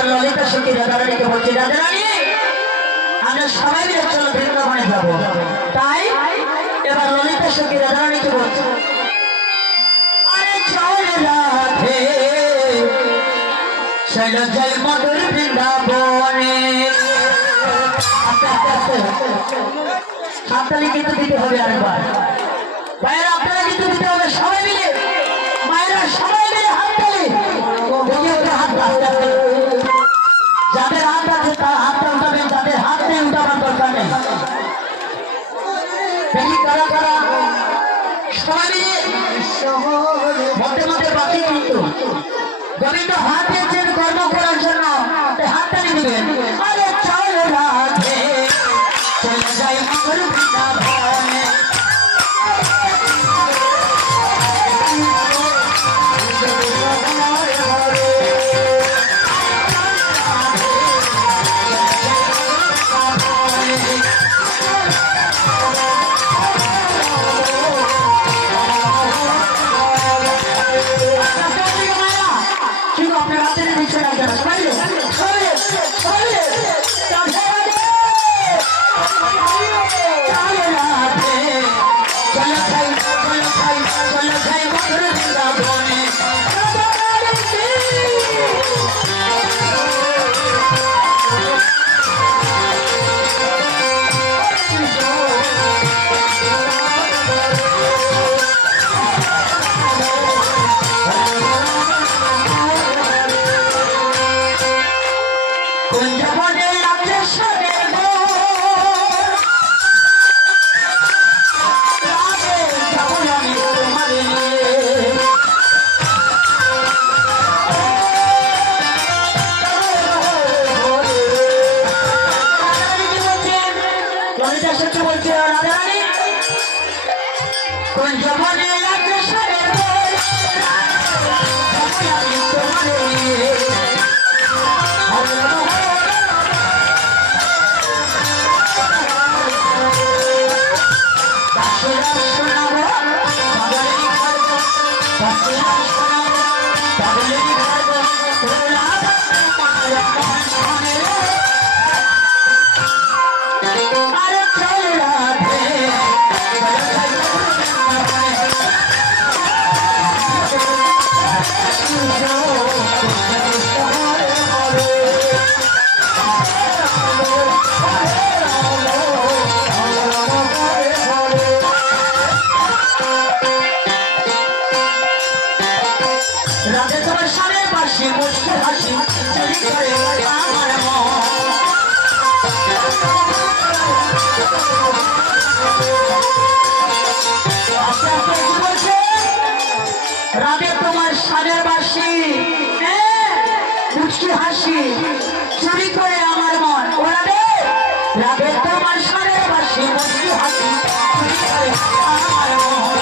এবার ললিতা সখী রাধারানীকে বলছি, রাধারানী আমরা সবাই মিলে চলো বৃন্দাবনে যাব। তাই এবার ললিতা সখী রাধারানীকে বলছে, আরে চল রাধে চলো যাই মধুর বৃন্দাবনে। আস্তে আস্তে আস্তে হাততালি কিন্তু দিতে হবে আরেকবার। ভাইয়েরা আপনারা কিন্তু দিতে হবে সবাই মিলে, মায়েরা সবাই মিলে হাততালি। হাত আস্তে আস্তে, যাদের হাত আছে তার হাতটা উঠাবেন, যাদের হাত নেই উঠাবার দরকার নেই। দেখি কারা কারা সবাই মিলে মধ্যে মধ্যে বাকি কিন্তু গোবিন্দ হাত দিয়েছেন কর্ম করার জন্য, হাততালি দিবেন। আরে চল রাধে চলে যাই মধুর বৃন্দাবনে। রাধে তোমার সাদের বাসি মুচকি হাসি চুরি করে আমার মন। ও রাধে, রাধে তোমার সাদের বাসি মুচকি হাসি চুরি করে আমার মন।